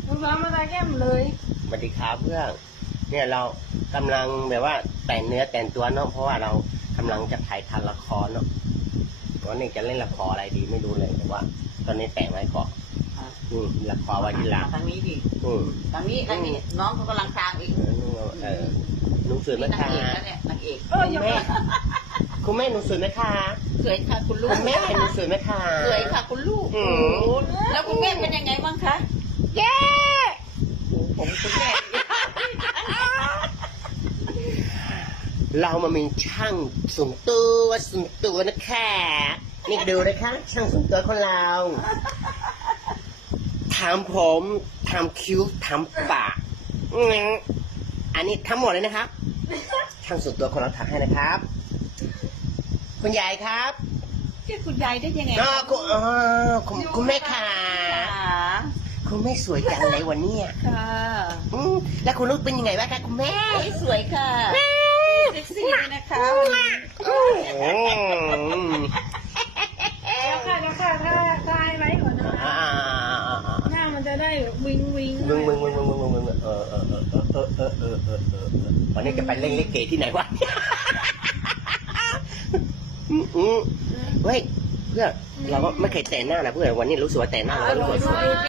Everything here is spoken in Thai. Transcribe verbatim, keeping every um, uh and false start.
ลูกสาวมาตาแก้มเลยสวัสดีครับเพื่อนเนี่ยเรากำลังแบบว่าแต่งเนื้อแต่งตัวเนาะเพราะว่าเรากำลังจะถ่ายทำละครเนาะวันนี้จะเล่นละครอะไรดีไม่รู้เลยแต่ว่า ตอนนี้แต่งไว้ก่อนอืมละครไว้ที่หลังทางนี้ดิอืมทางนี้ทางนี้น้องเขากำลังตามอีกเออหนูสวยไหมนางคะเอกแล้วเนี่ยนางเอกเอออย่าแม่คุณแม่หนูสวยไหมคะสวยค่ะคุณลูกคุณแม่หนูสวยไหมคะสวยค่ะคุณลูกอืโอ้มโหแล้วคุณแม่เป็นยังไงบ้างคะเย้ผมคุณแม่เรามามีช่างส่วนตัวส่วนตัวนะคะนี่ดูนะคะช่างส่วนตัวของเราทำผมทำคิ้วทำปากอืมอันนี้ทั้งหมดเลยนะครับช่างส่วนตัวของเราทำให้นะครับ คุณยายครับเรียกคุณยายได้ยังไงอ๋อคุณอ๋อคุณคุณแม่ค่ะค่ะคุณแม่สวยจังเลยวันนี้ค่ะอืมแล้วคุณลูกเป็นยังไงบ้างคะคุณแม่สวยค่ะเซ็กซี่เลยนะคะวันนี้อืมเดี๋ยวค่ะเดี๋ยวค่ะถ้าถ้าให้ไว้ก่อนนะอ่าหน้ามันจะได้วิงวิงมึงมึงมึงมึงมึงมึงมึงเออเออเออเออเออเออเออเออเออวันนี้จะไปเล่นลิเกที่ไหนวะอืมอืมเฮ้ยเพื่อนเราก็ไม่เคยแต่งหน้านะเพื่อนวันนี้รู้สึกว่าแต่งหน้าเราก็รู้สึกสวย